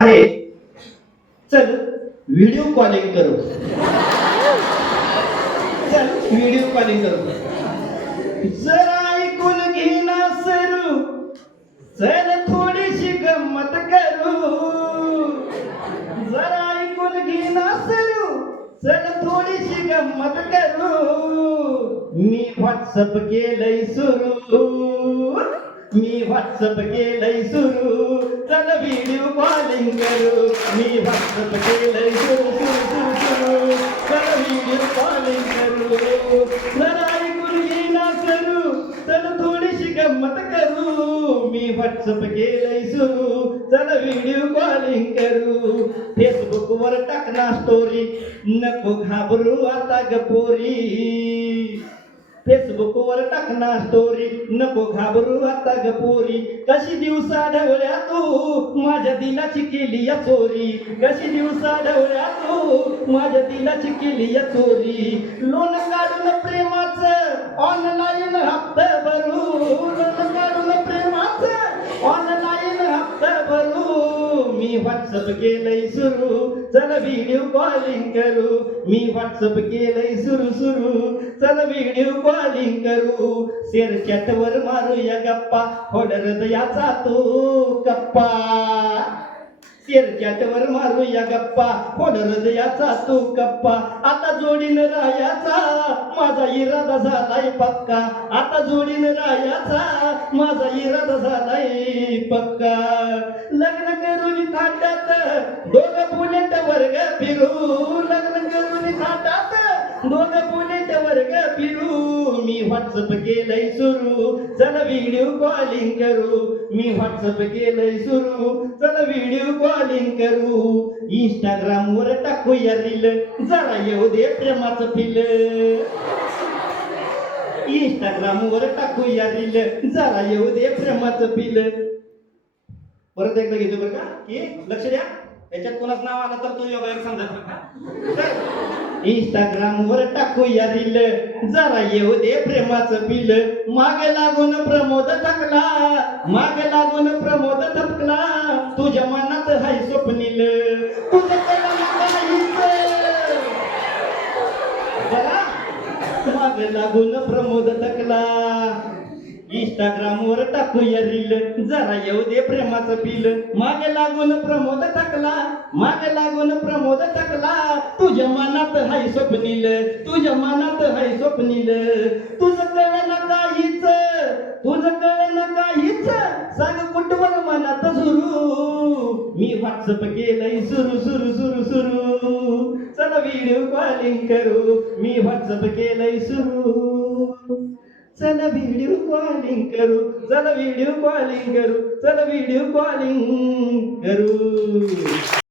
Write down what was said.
आहे. चल video calling करू. चल व्हिडिओ कॉलिंग करू. जरा ऐकून घे ना सरू. चल थोडीशी गंमत करू. जरा ऐकून घे सरू. चल थोडीशी गंमत करू. मी व्हॉट्सअप केलंय सुरू. मी व्हॉट्सअप केलंय सुरू. करू जरा ऐकून घे ना सरू चल थोडीशी गंमत करू मी व्हॉट्सअप केलंय सुरू चल व्हिडिओ कॉलिंग करू फेसबुक वर टाकना स्टोरी नको घाबरू आता गपोरी फेसबुक वर टाकणार स्टोरी नको घाबरू आता गपोरी कशी दिवसा ढवळ्या तू? माझ्या दिलाची केली या चोरी. कशी दिवसा ढवळ्या तू? माझ्या दिलाची केली या चोरी. लोन काढून प्रेमाचं ऑनलाईन हप्त भरू. लोन काढून प्रेमाचं ऑनलाईन हप्त भरू. मी व्हॉट्सअप केलंय सुरू. चल व्हिडिओ कॉलिंग करू. मी व्हॉट्सअप केलंय सुरू सुरू. चल व्हिडिओ कॉलिंग करू. शेअर चॅट वर मारूया गप्पा. होड हृदयाचा तो गप्पा. शेअर चॅट वर मारूया गप्पा. होड हृदयाचा तो गप्पा. आता जोडीन राहायचा. माझा इरादा झालाय पक्का. आता जोडीन राहायचा. माझा इरादा झालाय पक्का. लग्न करून थाटात दोघं पुणे वर्ग फिरू. लग्न करून थाटात दोन बुलेट वर्ग फिरू. मी व्हॉट्सअप केलंय सुरू. चल व्हिडिओ कॉलिंग करू. मी व्हॉट्सअप केलंय सुरू. चल व्हिडिओ कॉलिंग करू. इंस्टाग्राम वर टाकूया रील जरा येऊ दे प्रेमाचं फिल इंस्टाग्राम वर टाकूया रील जरा येऊ दे प्रेमाचं फिल परत एकदा घेतो बरं का? की लक्ष द्या. याच्यात कोणाच नाव आलं तर तो योगायोग समजत इंस्टाग्राम वर टाकूया दिल जरा येऊ दे प्रेमाचं बिल. मागे लागून प्रमोद थकला. मागे लागून प्रमोद थकला. तुझ्या मनात हाय स्वप्नील. तुझ्या मागे माग लागून प्रमोद थकला. इंस्टाग्राम वर टाकूया रील जरा येऊ दे प्रेमाचं बिल मागे लागून प्रमोद टाकला. मागे लागून प्रमोद टाकला. तुझ्या मनात हाय स्वप्नील. तुझ्या मनात हाय स्वप्नील. तुझं कळ ना काहीच. तुझं कळ ना काहीच. सांग कुटवर मनात सुरू? मी व्हॉट्सअप केलंय. सुरू सुरू सुरू सुरू. चला व्हिडिओ कॉलिंग करू. मी व्हॉट्सअप केलंय. सुरू. चला व्हिडिओ कॉलिंग करू चला व्हिडिओ कॉलिंग करू चला व्हिडिओ कॉलिंग करू